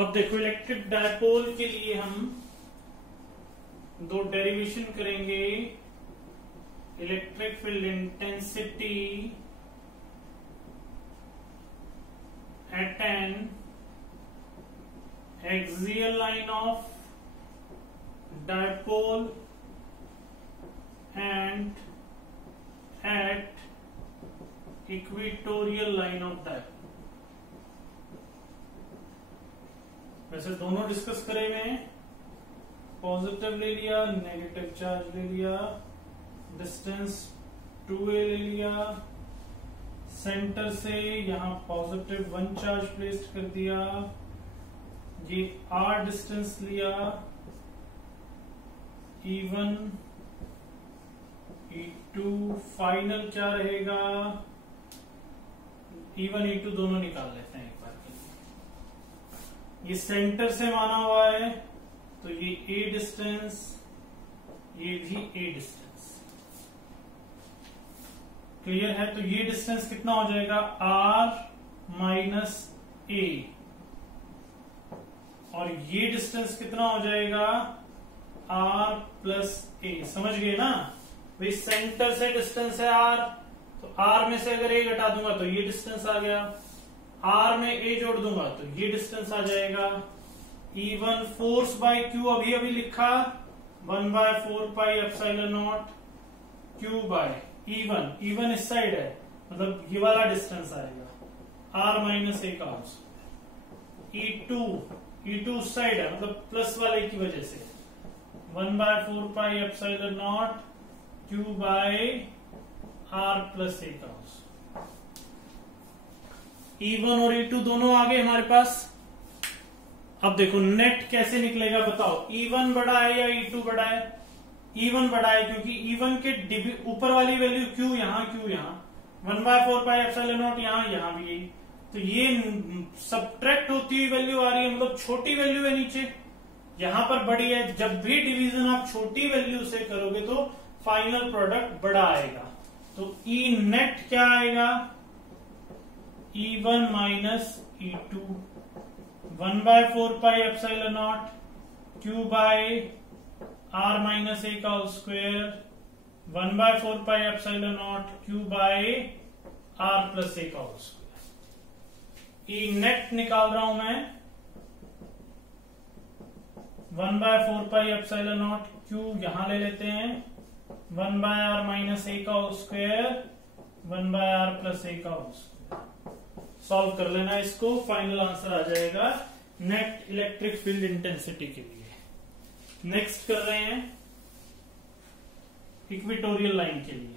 अब देखो electric dipole के लिए हम दो डेरिवेशन करेंगे। Electric field intensity at N axial line of dipole and at equatorial line of dipole. वैसे दोनों डिस्कस करे हुए हैं, पॉजिटिव ले लिया, नेगेटिव चार्ज ले लिया, डिस्टेंस 2a ले लिया, सेंटर से यहां पॉजिटिव 1 चार्ज प्लेस्ड कर दिया, ये r डिस्टेंस लिया, E1 E2 फाइनल क्या रहेगा, E1 E2 दोनों निकाल लेते हैं एक बार के लिए। ये सेंटर से माना हुआ है तो ये a डिस्टेंस, ये भी a डिस्टेंस क्लियर है। तो ये डिस्टेंस कितना हो जाएगा, r माइनस a, और ये डिस्टेंस कितना हो जाएगा, r प्लस a। समझ गए ना भाई, सेंटर से डिस्टेंस है r, तो r में से अगर a घटा दूंगा तो ये डिस्टेंस आ गया, r में a जोड़ दूंगा तो ये डिस्टेंस आ जाएगा। E1 फोर्स बाय q अभी अभी लिखा, 1/4πε0 q बाय E1 इस साइड है, मतलब ये वाला डिस्टेंस आएगा r माइनस a का। E2 उस साइड है, मतलब प्लस वाले की वजह से 1/4πε0 q by r plus a का। E1 और E2 दोनों आ गए हमारे पास। अब देखो नेट कैसे निकलेगा बताओ, E1 बड़ा है या E2 बड़ा है। E1 बड़ा है क्योंकि E1 के ऊपर वाली वैल्यू Q यहाँ, 1/4πε0 यहाँ भी यही, तो ये सब्ट्रैक्ट होती हुई वैल्यू आ रही है, मतलब छोटी वैल्यू है नीचे, यहां पर बड़ी है। जब भी डिवीजन आप छोटी वैल्यू से करोगे तो फाइनल प्रोडक्ट बड़ा आएगा। तो E नेट क्या आएगा, E1 minus E2, 1/4πε0 q by r minus a का square, 1/4πε0 q by r plus a का स्क्वायर। E नेट निकाल रहा हूं मैं, 1/4πε0 q यहां ले लेते हैं, 1/r माइनस a का स्क्वायर, 1/r प्लस a का स्क्वायर। सॉल्व कर लेना इसको, फाइनल आंसर आ जाएगा नेट इलेक्ट्रिक फील्ड इंटेंसिटी के लिए। नेक्स्ट कर रहे हैं इक्वेटोरियल लाइन के लिए।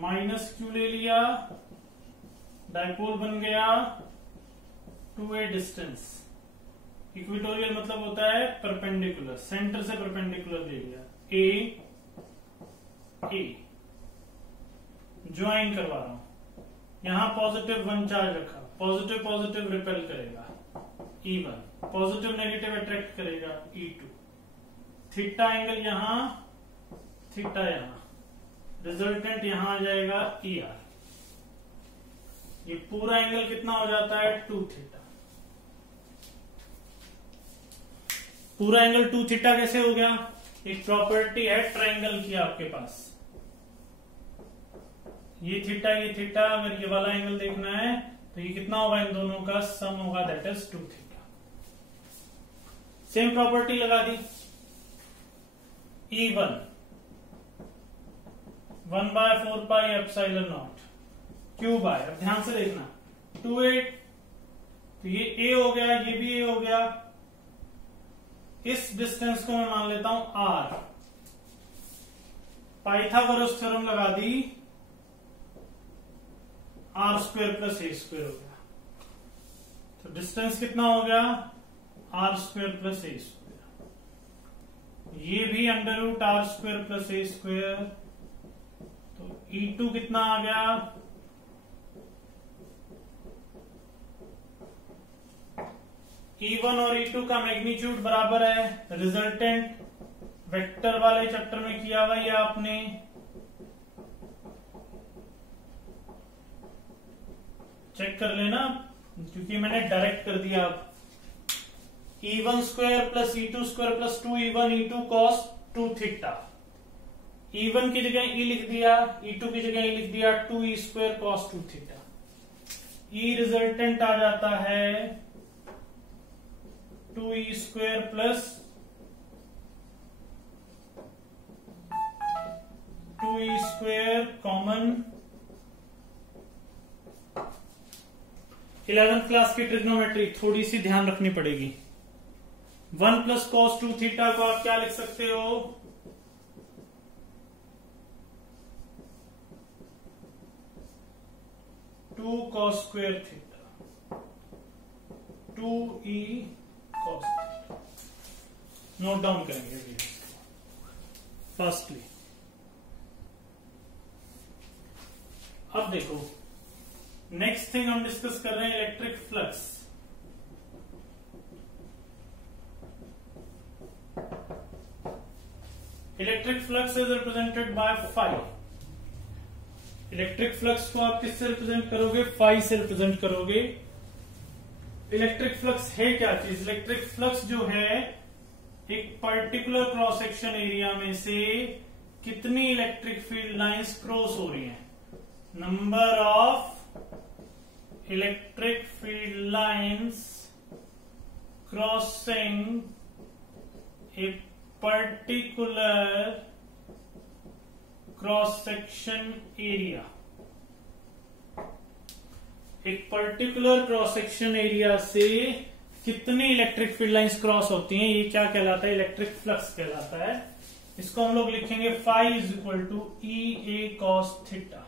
माइनस q ले लिया, डायपोल बन गया 2a डिस्टेंस। इक्वेटोरियल मतलब होता है परपेंडिकुलर, सेंटर से परपेंडिकुलर ले लिया, a ज्वाइन करवा रहा हूं, यहां पॉजिटिव 1 चार्ज रखा, पॉजिटिव रिपेल करेगा E1, पॉजिटिव नेगेटिव अट्रैक्ट करेगा E2, थीटा एंगल यहां, थीटा यहां, रिजल्टेंट यहां आ जाएगा ER। ये पूरा एंगल कितना हो जाता है, 2 थीटा। पूरा एंगल 2 थीटा कैसे हो गया, एक प्रॉपर्टी है ट्रायंगल की आपके पास, ये थीटा अगर ये वाला एंगल देखना है तो ये कितना होगा, इन दोनों का सम होगा, that is 2 theta. Same property लगा दी, E1 1/4πε0 q बाय, अब ध्यान से देखना 2a, तो ये a हो गया, ये भी a हो गया, इस डिस्टेंस को मैं मान लेता हूं r, पाइथागोरस थ्योरम लगा दी, r² प्लस a² हो गया, तो डिस्टेंस कितना हो गया, r² प्लस a², ये भी √r² प्लस a², तो E2 कितना आ गया, E1 और E2 का मैग्नीट्यूड बराबर है, रिजल्टेंट वेक्टर वाले चैप्टर में किया हुआ ये आपने। चेक कर लेना क्योंकि मैंने डायरेक्ट कर दिया। E1 square plus E2 square plus 2E1 E2 cos 2 theta. E1 की जगह E लिख दिया, E2 की जगह E लिख दिया, 2E स्क्वायर cos 2 थीटा। E रिजल्टेंट आ जाता है 2E square plus 2E square common. 11th class की ट्रिग्नोमेट्री थोड़ी सी ध्यान रखनी पड़ेगी। 1 प्लस cos 2 थीटा को आप क्या लिख सकते हो? 2 cos square theta, 2E cos theta. Note down करेंगे फर्स्टली। अब देखो नेक्स्ट थिंग हम डिस्कस कर रहे हैं electric flux. Electric flux is represented by phi. Electric flux को आप किससे रिप्रेजेंट करोगे? फाई से रिप्रेजेंट करोगे। इलेक्ट्रिक फ्लक्स है क्या चीज? इलेक्ट्रिक फ्लक्स जो है एक पर्टिकुलर क्रॉस सेक्शन एरिया में से कितनी इलेक्ट्रिक फील्ड लाइंस क्रॉस हो रही हैं, number of electric field lines crossing a particular cross section area. एक पर्टिकुलर क्रॉस सेक्शन एरिया से कितनी इलेक्ट्रिक फील्ड लाइंस क्रॉस होती हैं, ये क्या कहलाता है? इलेक्ट्रिक फ्लक्स कहलाता है। इसको हम लोग लिखेंगे phi is equal to E A cos theta.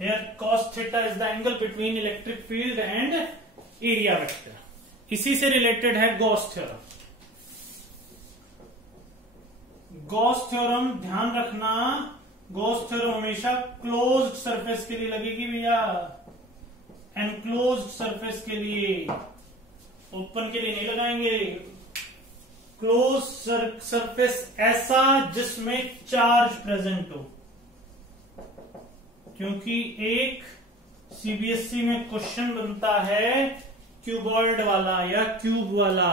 Here cos theta is the angle between electric field and area vector. इसी से रिलेटेड है गॉस थ्योरम। गॉस थ्योरम ध्यान रखना, गॉस थ्योरम हमेशा क्लोज्ड सरफेस के लिए लगेगी भैया, एनक्लोज्ड सरफेस के लिए, ओपन के लिए नहीं लगाएंगे। क्लोज सरफेस ऐसा जिसमें चार्ज प्रेजेंट हो, क्योंकि एक सीबीएसई में क्वेश्चन बनता है क्यूबॉइड वाला या क्यूब वाला,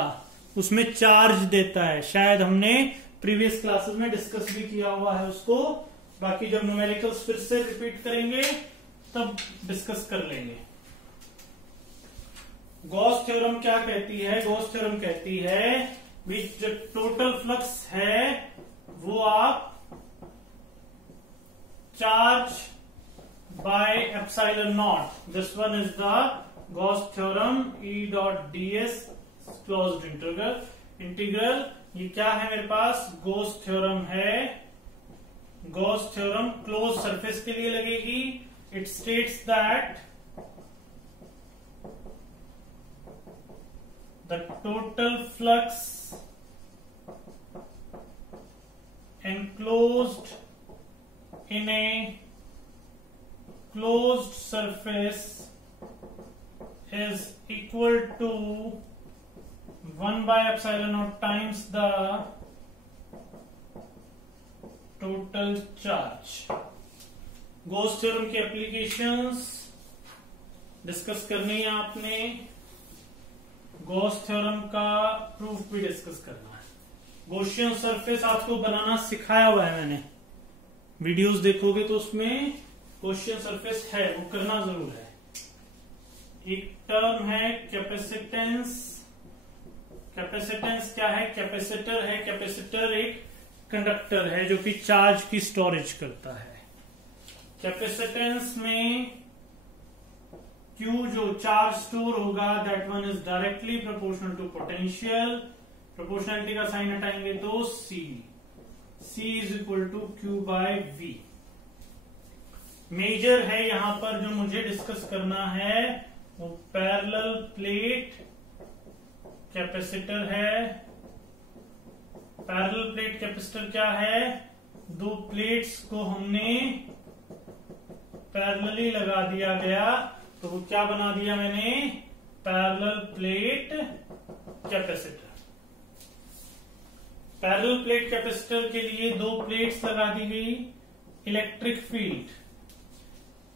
उसमें चार्ज देता है। शायद हमने प्रीवियस क्लासेस में डिस्कस भी किया हुआ है उसको, बाकी जब न्यूमेरिकल्स फिर से रिपीट करेंगे तब डिस्कस कर लेंगे। गॉस थ्योरम क्या कहती है? गॉस थ्योरम कहती है भी जो टोटल फ्लक्स है वो आप charge by epsilon not, this one is the Gauss theorem, E dot D S closed integral. ये क्या है मेरे पास? गॉस थ्योरम है। गॉस थ्योरम क्लोज सरफेस के लिए लगेगी। It states that the total flux enclosed in a closed surface is equal to 1 by epsilon naught times the total charge। Gauss theorem के applications discuss करनी है आपने, Gauss theorem का proof भी discuss करना है। गॉसियन सरफेस आपको बनाना सिखाया हुआ है मैंने, वीडियोस देखोगे तो उसमें गॉसियन सरफेस है, वो करना जरूर है। एक टर्म है कैपेसिटेंस। कैपेसिटेंस क्या है? कैपेसिटर है। कैपेसिटर एक कंडक्टर है जो कि चार्ज की स्टोरेज करता है। कैपेसिटेंस में Q जो चार्ज स्टोर होगा that one is directly proportional to potential. Proportionality का साइन हटाएंगे तो C is equal to Q by V। Major है यहां पर जो मुझे डिस्कस करना है वो पैरेलल प्लेट कैपेसिटर है। पैरेलल प्लेट कैपेसिटर क्या है? दो प्लेट्स को हमने पैरेलली लगा दिया गया तो वो क्या बना दिया मैंने? Parallel plate capacitor. Parallel plate capacitor के लिए दो प्लेट्स लगा दी गई, इलेक्ट्रिक फील्ड,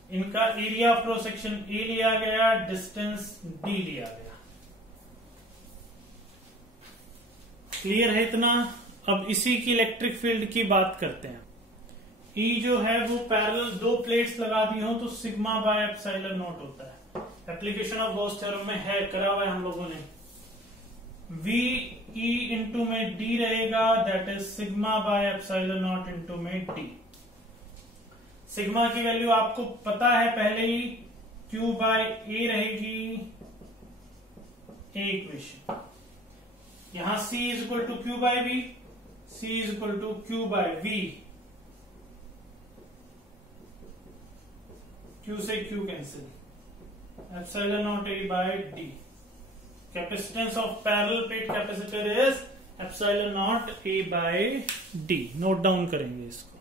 इनका area of cross section A लिया गया, डिस्टेंस डी लिया गया। क्लियर है इतना? अब इसी की इलेक्ट्रिक फील्ड की बात करते हैं। ई जो है वो पैरेलल दो प्लेट्स लगा दी हो तो सिग्मा बाय एप्सिलॉन नॉट होता है। एप्लीकेशन ऑफ गॉस थ्योरम में है, करा हुआ है हम लोगों ने। V E इंटू में D रहेगा, that is sigma by epsilon not into में D। सिग्मा की वैल्यू आपको पता है पहले ही, Q बाय A रहेगी, A इक्वेशन। यहां C is equal to Q by V, C is equal to Q by V, Q से Q cancel, epsilon not A by D। Capacitance of parallel plate capacitor is epsilon naught A by D। Note down करेंगे इसको।